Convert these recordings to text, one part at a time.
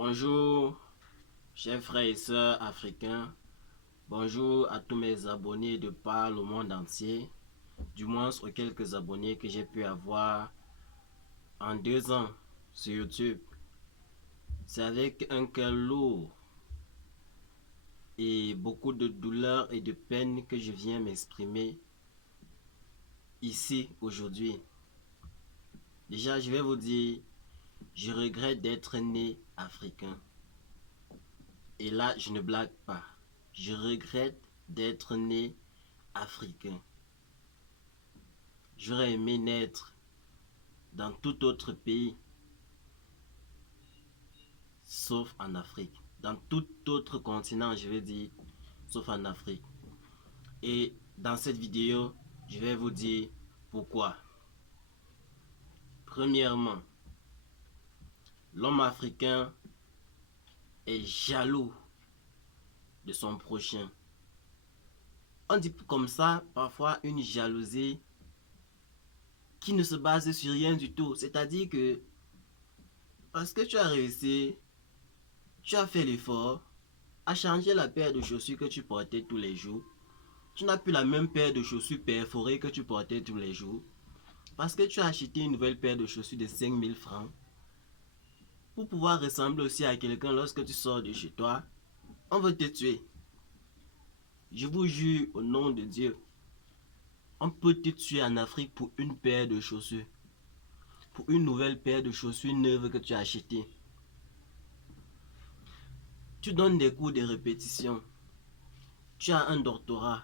Bonjour, chers frères et sœurs africains. Bonjour à tous mes abonnés de par le monde entier. Du moins aux quelques abonnés que j'ai pu avoir en 2 ans sur YouTube. C'est avec un cœur lourd et beaucoup de douleur et de peine que je viens m'exprimer ici aujourd'hui. Déjà, je vais vous dire, je regrette d'être né africain. Et là, je ne blague pas. Je regrette d'être né africain. J'aurais aimé naître dans tout autre pays, sauf en Afrique. Dans tout autre continent, je vais dire, sauf en Afrique. Et dans cette vidéo, je vais vous dire pourquoi. Premièrement, l'homme africain est jaloux de son prochain. On dit comme ça, parfois, une jalousie qui ne se base sur rien du tout. C'est-à-dire que parce que tu as réussi, tu as fait l'effort à changer la paire de chaussures que tu portais tous les jours. Tu n'as plus la même paire de chaussures perforées que tu portais tous les jours. Parce que tu as acheté une nouvelle paire de chaussures de 5000 francs. Pour pouvoir ressembler aussi à quelqu'un lorsque tu sors de chez toi, on veut te tuer. Je vous jure au nom de Dieu, on peut te tuer en Afrique pour une paire de chaussures. Pour une nouvelle paire de chaussures neuves que tu as achetées. Tu donnes des cours de répétition. Tu as un doctorat.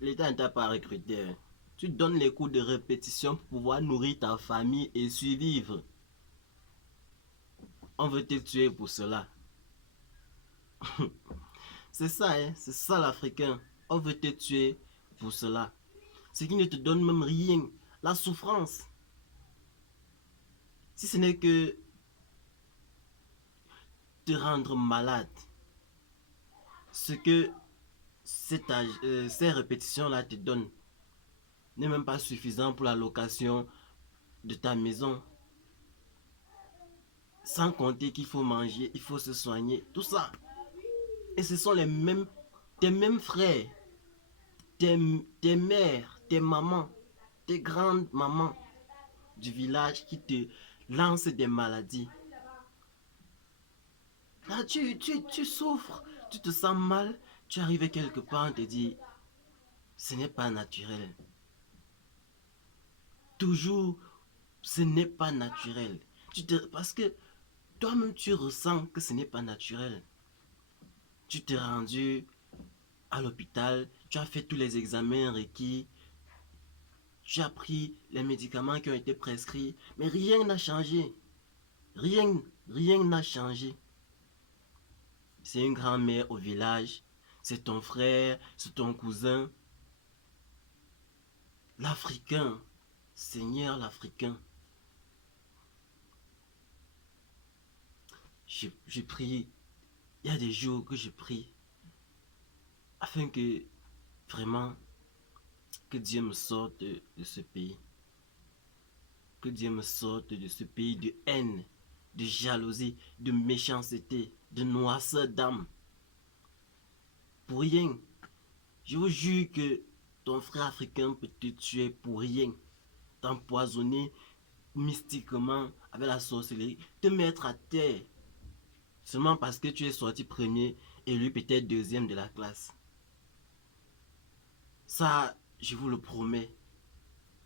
L'État ne t'a pas recruté. Tu donnes les cours de répétition pour pouvoir nourrir ta famille et survivre. On veut te tuer pour cela. C'est ça, hein? C'est ça l'Africain. On veut te tuer pour cela. Ce qui ne te donne même rien. La souffrance. Si ce n'est que te rendre malade. Ce que ces répétitions-là te donnent n'est même pas suffisant pour la location de ta maison. Sans compter qu'il faut manger, il faut se soigner, tout ça. Et ce sont tes mêmes frères, tes mères, tes mamans, tes grandes mamans du village qui te lancent des maladies. Là, tu souffres, tu te sens mal, tu arrives quelque part, on te dit, ce n'est pas naturel. Toujours, ce n'est pas naturel. Parce que toi-même, tu ressens que ce n'est pas naturel. Tu t'es rendu à l'hôpital, tu as fait tous les examens requis, tu as pris les médicaments qui ont été prescrits, mais rien n'a changé. Rien n'a changé. C'est une grand-mère au village, c'est ton frère, c'est ton cousin. L'Africain, Seigneur l'Africain. Je prie, il y a des jours que je prie, afin que vraiment, que Dieu me sorte de ce pays. Que Dieu me sorte de ce pays de haine, de jalousie, de méchanceté, de noirceur d'âme. Pour rien. Je vous jure que ton frère africain peut te tuer pour rien. T'empoisonner mystiquement avec la sorcellerie. Te mettre à terre. Seulement parce que tu es sorti premier et lui peut-être deuxième de la classe. Ça, je vous le promets.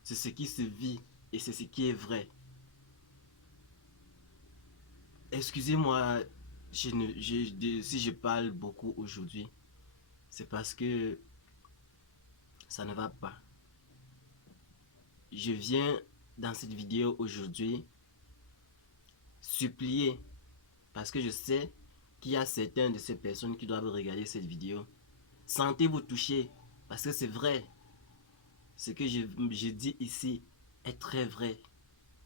C'est ce qui se vit et c'est ce qui est vrai. Excusez-moi si je parle beaucoup aujourd'hui. C'est parce que ça ne va pas. Je viens dans cette vidéo aujourd'hui supplier parce que je sais qu'il y a certaines de ces personnes qui doivent regarder cette vidéo. Sentez-vous touchés parce que c'est vrai. Ce que je dis ici est très vrai.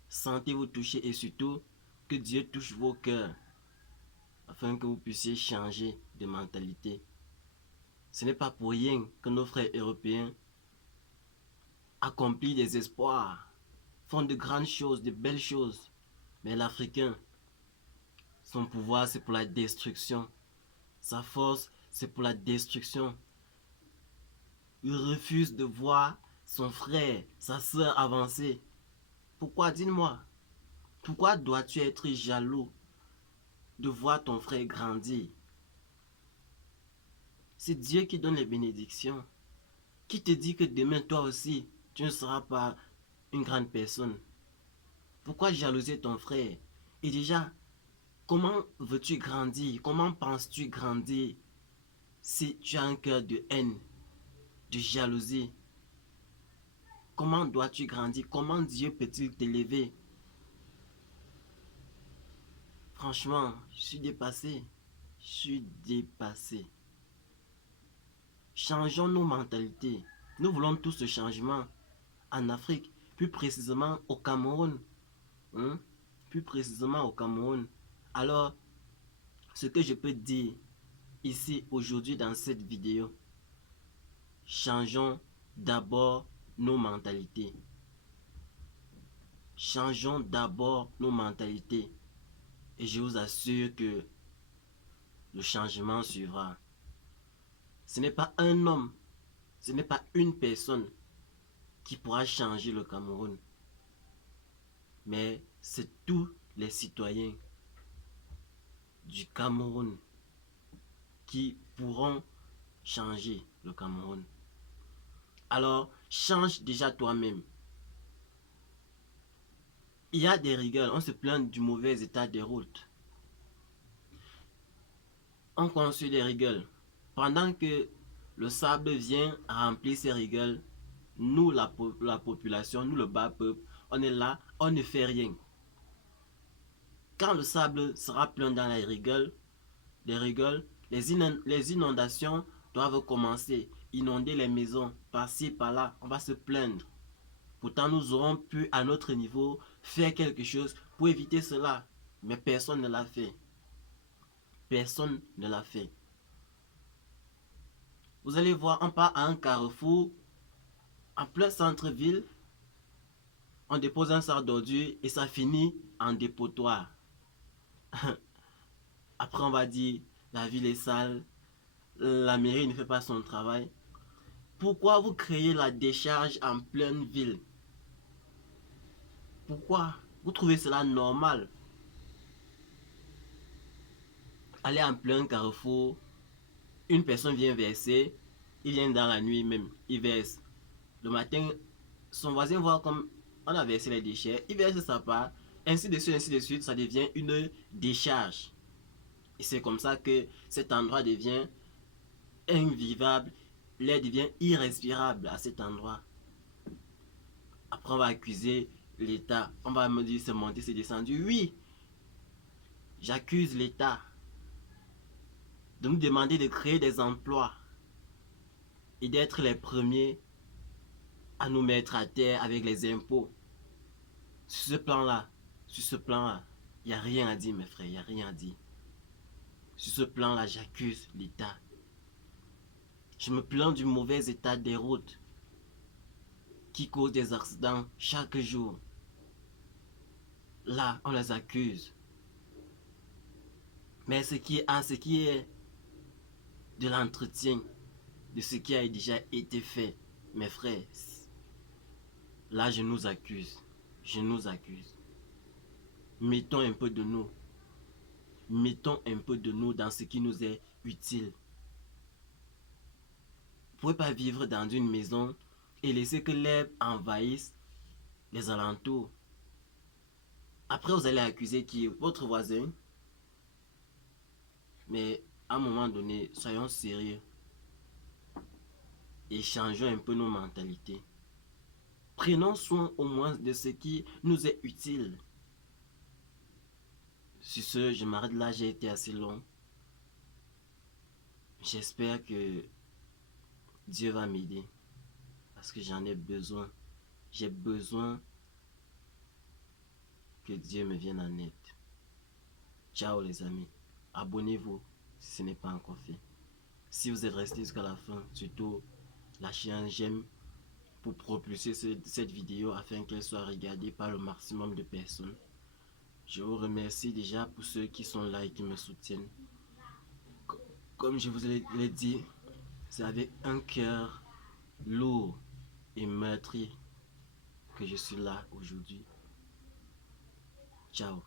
Sentez-vous touchés et surtout que Dieu touche vos cœurs afin que vous puissiez changer de mentalité. Ce n'est pas pour rien que nos frères européens accomplissent des espoirs, font de grandes choses, de belles choses. Mais l'Africain, Son pouvoir, c'est pour la destruction. Sa force, c'est pour la destruction. Il refuse de voir son frère, sa soeur avancer. Pourquoi, dis-moi? Pourquoi dois-tu être jaloux de voir ton frère grandir? C'est Dieu qui donne les bénédictions. Qui te dit que demain, toi aussi, tu ne seras pas une grande personne? Pourquoi jalouser ton frère? Et déjà, comment veux-tu grandir? Comment penses-tu grandir si tu as un cœur de haine, de jalousie? Comment dois-tu grandir? Comment Dieu peut-il t'élever? Franchement, je suis dépassé. Je suis dépassé. Changeons nos mentalités. Nous voulons tous ce changement en Afrique, plus précisément au Cameroun. Hein? Plus précisément au Cameroun. Alors, ce que je peux dire ici aujourd'hui dans cette vidéo, changeons d'abord nos mentalités. Changeons d'abord nos mentalités. Et je vous assure que le changement suivra. Ce n'est pas un homme, ce n'est pas une personne qui pourra changer le Cameroun. Mais c'est tous les citoyens du Cameroun qui pourront changer le Cameroun. Alors, change déjà toi-même. Il y a des rigueurs, on se plaint du mauvais état des routes. On construit des rigueurs. Pendant que le sable vient remplir ces rigueurs, nous, la population, nous, le bas peuple, on est là, on ne fait rien. Quand le sable sera plein dans les rigueurs, les inondations doivent commencer. Inonder les maisons, par-ci, par-là, on va se plaindre. Pourtant, nous aurons pu, à notre niveau, faire quelque chose pour éviter cela. Mais personne ne l'a fait. Personne ne l'a fait. Vous allez voir, on part à un carrefour, en plein centre-ville, on dépose un sac d'ordures et ça finit en dépotoir. Après, on va dire, la ville est sale, la mairie ne fait pas son travail. Pourquoi vous créez la décharge en pleine ville? Pourquoi? Vous trouvez cela normal? Aller en plein carrefour, une personne vient verser, il vient dans la nuit même, il verse. Le matin, son voisin voit comme on a versé les déchets, il verse sa part, ainsi de suite, ça devient une décharge. Et c'est comme ça que cet endroit devient invivable, l'air devient irrespirable à cet endroit. Après, on va accuser l'État. On va me dire c'est monté, c'est descendu. Oui, j'accuse l'État de nous demander de créer des emplois et d'être les premiers à nous mettre à terre avec les impôts. Sur ce plan-là, il n'y a rien à dire, mes frères, il n'y a rien à dire. Sur ce plan-là, j'accuse l'État. Je me plains du mauvais état des routes qui causent des accidents chaque jour. Là, on les accuse. Mais ce qui est de l'entretien, de ce qui a déjà été fait, mes frères, là, je nous accuse. Je nous accuse. Mettons un peu de nous. Mettons un peu de nous dans ce qui nous est utile. Vous ne pouvez pas vivre dans une maison et laisser que l'herbe envahisse les alentours. Après, vous allez accuser qui? Votre voisin. Mais à un moment donné, soyons sérieux. Et changeons un peu nos mentalités. Prenons soin au moins de ce qui nous est utile. Sur ce, je m'arrête là, j'ai été assez long. J'espère que Dieu va m'aider. Parce que j'en ai besoin. J'ai besoin que Dieu me vienne en aide. Ciao les amis. Abonnez-vous si ce n'est pas encore fait. Si vous êtes resté jusqu'à la fin, surtout lâchez un j'aime pour propulser cette vidéo afin qu'elle soit regardée par le maximum de personnes. Je vous remercie déjà pour ceux qui sont là et qui me soutiennent. Comme je vous l'ai dit, c'est avec un cœur lourd et meurtri que je suis là aujourd'hui. Ciao.